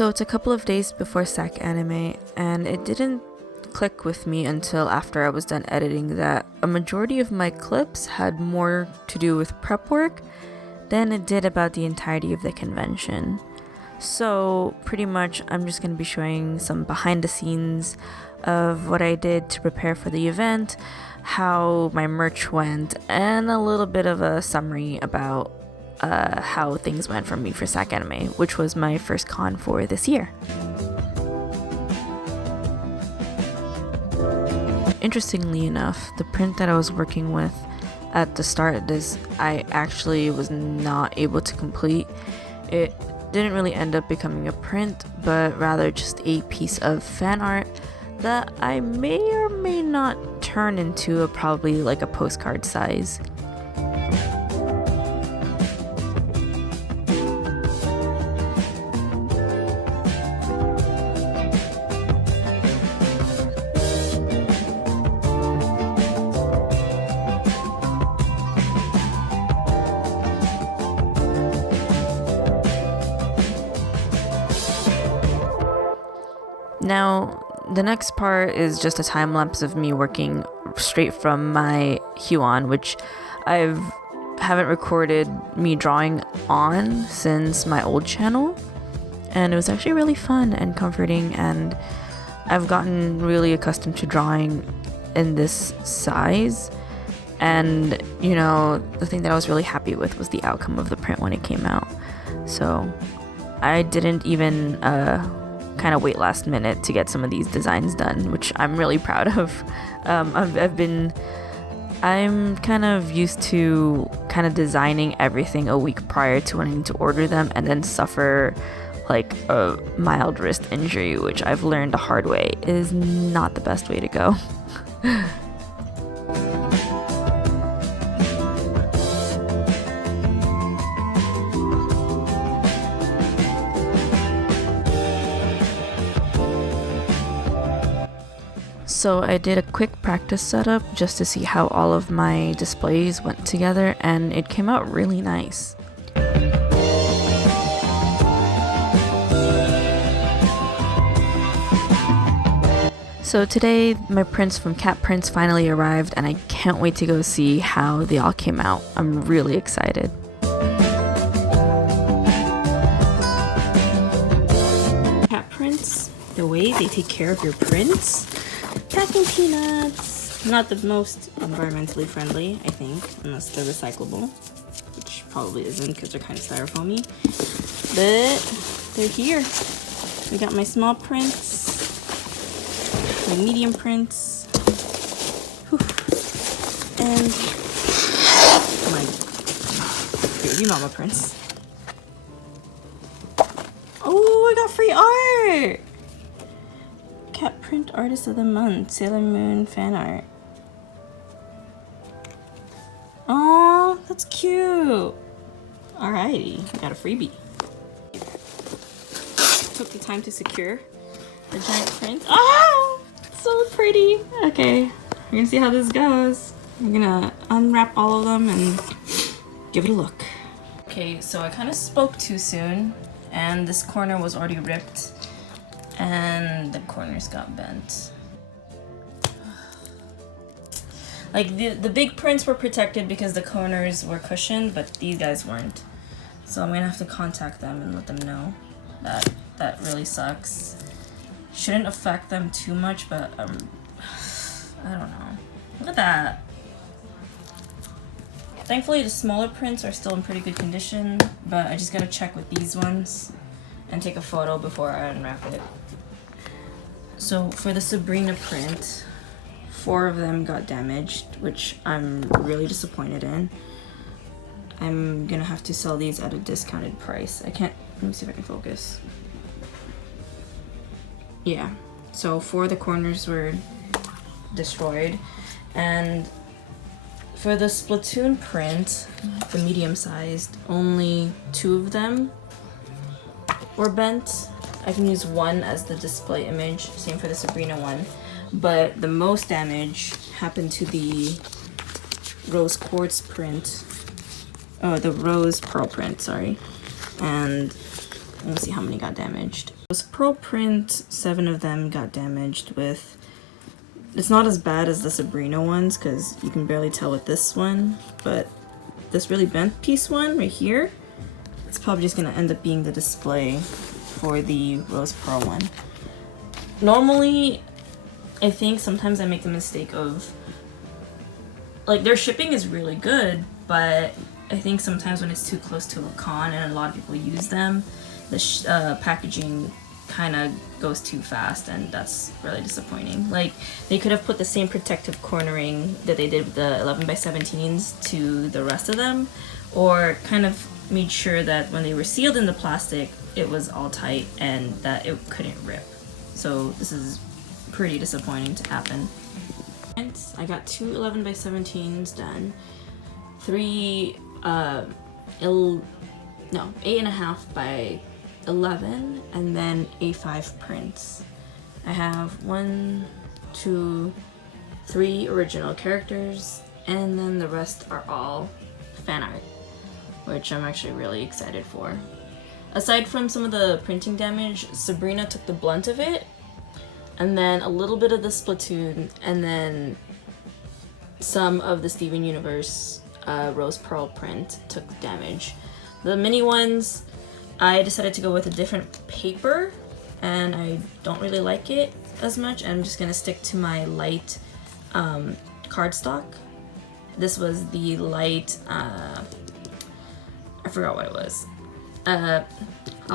So it's a couple of days before SacAnime, and it didn't click with me until after I was done editing that a majority of my clips had more to do with prep work than it did about the entirety of the convention. So pretty much I'm just going to be showing some behind the scenes of what I did to prepare for the event, how my merch went, and a little bit of a summary about how things went for me for SacAnime, which was my first con for this year. Interestingly enough, the print that I was working with at the start of this, I actually was not able to complete. It didn't really end up becoming a print, but rather just a piece of fan art that I may or may not turn into probably like a postcard size. Now, the next part is just a time lapse of me working straight from my Huon, which I haven't recorded me drawing on since my old channel, and it was actually really fun and comforting, and I've gotten really accustomed to drawing in this size. And you know, the thing that I was really happy with was the outcome of the print when it came out. So I didn't even kind of wait last minute to get some of these designs done, which I'm really proud of. I'm kind of used to kind of designing everything a week prior to when I need to order them, and then suffer like a mild wrist injury, which I've learned the hard way is not the best way to go. So I did a quick practice setup just to see how all of my displays went together, and it came out really nice. So today my prints from CatPrint finally arrived, and I can't wait to go see how they all came out. I'm really excited. CatPrints, the way they take care of your prints. Packing peanuts, not the most environmentally friendly, I think, unless they're recyclable, which probably isn't because they're kind of styrofoamy, but they're here. We got my small prints, my medium prints, and my baby mama prints. Oh, I got free art! CatPrint Artist of the Month, Sailor Moon fan art. Oh, that's cute. Alrighty, we got a freebie. Took the time to secure the giant print. Oh, so pretty. Okay, we're gonna see how this goes. I'm gonna unwrap all of them and give it a look. Okay, so I kind of spoke too soon, and this corner was already ripped. And the corners got bent. Like the big prints were protected because the corners were cushioned, but these guys weren't. So I'm gonna have to contact them and let them know that that really sucks. Shouldn't affect them too much, but I don't know. Look at that. Thankfully the smaller prints are still in pretty good condition, but I just gotta check with these ones and take a photo before I unwrap it. So for the Sabrina print, 4 of them got damaged, which I'm really disappointed in. I'm gonna have to sell these at a discounted price. Let me see if I can focus. Yeah, so 4 of the corners were destroyed, and for the Splatoon print, the medium-sized, only 2 of them were bent. I can use 1 as the display image, same for the Sabrina one. But the most damage happened to the rose quartz print. Oh, the rose pearl print, sorry. And let me see how many got damaged. This pearl print, 7 of them got damaged with... It's not as bad as the Sabrina ones because you can barely tell with this one, but this really bent piece one right here, it's probably just gonna end up being the display for the rose pearl one. Normally, I think sometimes I make the mistake of, like, their shipping is really good, but I think sometimes when it's too close to a con and a lot of people use them, the packaging kind of goes too fast, and that's really disappointing. Like, they could have put the same protective cornering that they did with the 11x17s to the rest of them, or kind of made sure that when they were sealed in the plastic, it was all tight and that it couldn't rip. So this is pretty disappointing to happen. And I got 2 11x17s done, 3 8.5 by 11, and then A5 prints. I have 1, 2, 3 original characters, and then the rest are all fan art, which I'm actually really excited for. Aside from some of the printing damage, Sabrina took the blunt of it, and then a little bit of the Splatoon, and then some of the Steven Universe Rose Pearl print took damage. The mini ones, I decided to go with a different paper, and I don't really like it as much. I'm just gonna stick to my light cardstock. This was the light, I forgot what it was. I'll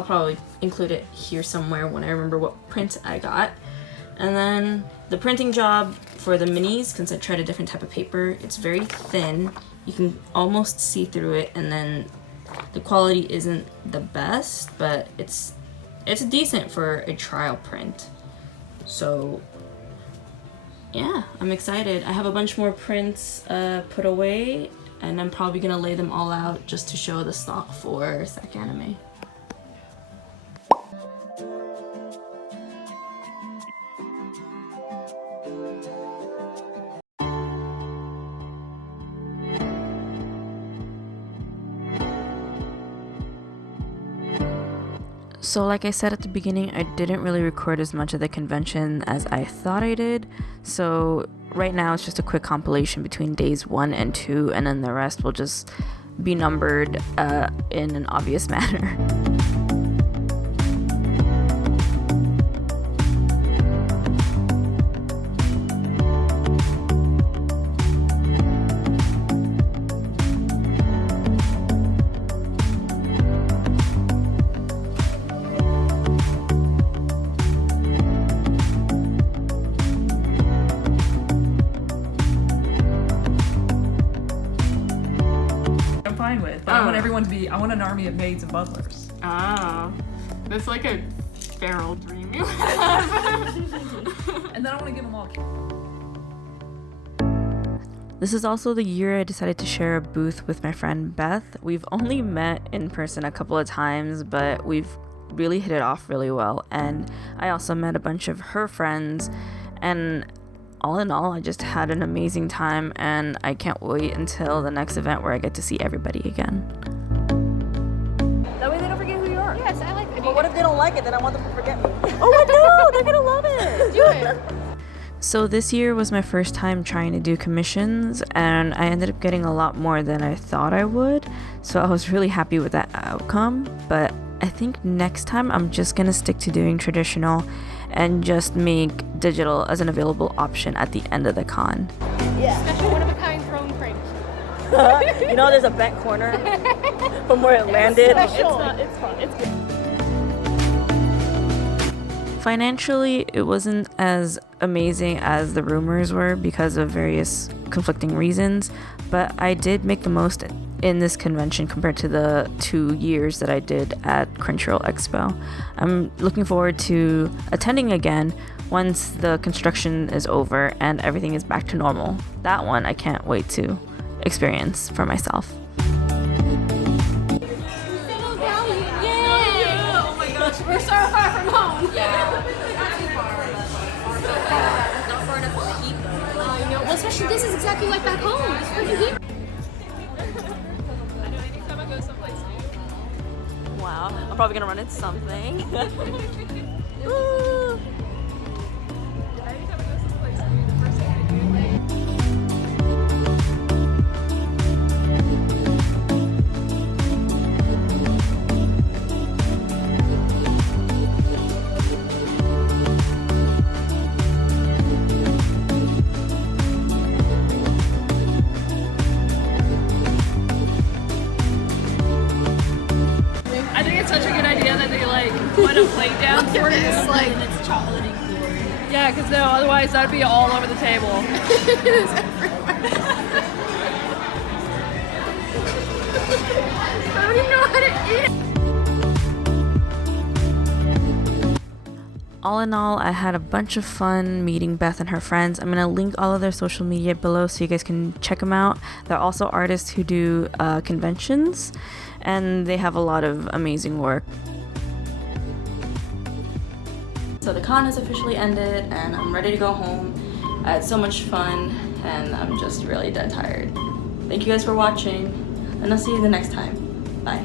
probably include it here somewhere when I remember what print I got. And then the printing job for the minis, since I tried a different type of paper, it's very thin. You can almost see through it, and then the quality isn't the best, but it's decent for a trial print. So yeah, I'm excited. I have a bunch more prints put away, and I'm probably gonna lay them all out just to show the stock for SacAnime. So like I said at the beginning, I didn't really record as much of the convention as I thought I did. So right now it's just a quick compilation between days 1 and 2, and then the rest will just be numbered in an obvious manner. But I want everyone to be, I want an army of maids and butlers. Oh, that's like a feral dream you have. And then I want to give them all. This is also the year I decided to share a booth with my friend Beth. We've only met in person a couple of times, but we've really hit it off really well. And I also met a bunch of her friends, and all in all, I just had an amazing time, and I can't wait until the next event where I get to see everybody again. That way they don't forget who you are. Yes, I like it. But what if they don't like it? Then I want them to forget me. Oh no, they're gonna love it! Do it. So this year was my first time trying to do commissions, and I ended up getting a lot more than I thought I would. So I was really happy with that outcome, but I think next time I'm just gonna stick to doing traditional and just make digital as an available option at the end of the con. Yeah. Special one-of-a-kind throne print. You know, there's a bent corner from where it landed. Special. It's fun. It's good. Financially, it wasn't as amazing as the rumors were because of various conflicting reasons, but I did make the most in this convention compared to the 2 years that I did at Crunchyroll Expo. I'm looking forward to attending again once the construction is over and everything is back to normal. That one I can't wait to experience for myself. Oh my gosh, we're so far from home. Yeah. Not far enough for heat though. I know. Well, especially this is exactly like back home. It's freaking heat. I know anytime I go someplace new. Wow, I'm probably gonna run into something. Woo! Anytime I go someplace new, the first thing I do, like, I think it's such a good idea that they like put a plate down for you. It's like it's chocolatey glory. Yeah, because no, otherwise that'd be all over the table. It is everywhere. I don't even know how to eat it. All in all, I had a bunch of fun meeting Beth and her friends. I'm going to link all of their social media below so you guys can check them out. They're also artists who do conventions, and they have a lot of amazing work. So the con has officially ended and I'm ready to go home. I had so much fun and I'm just really dead tired. Thank you guys for watching and I'll see you the next time. Bye.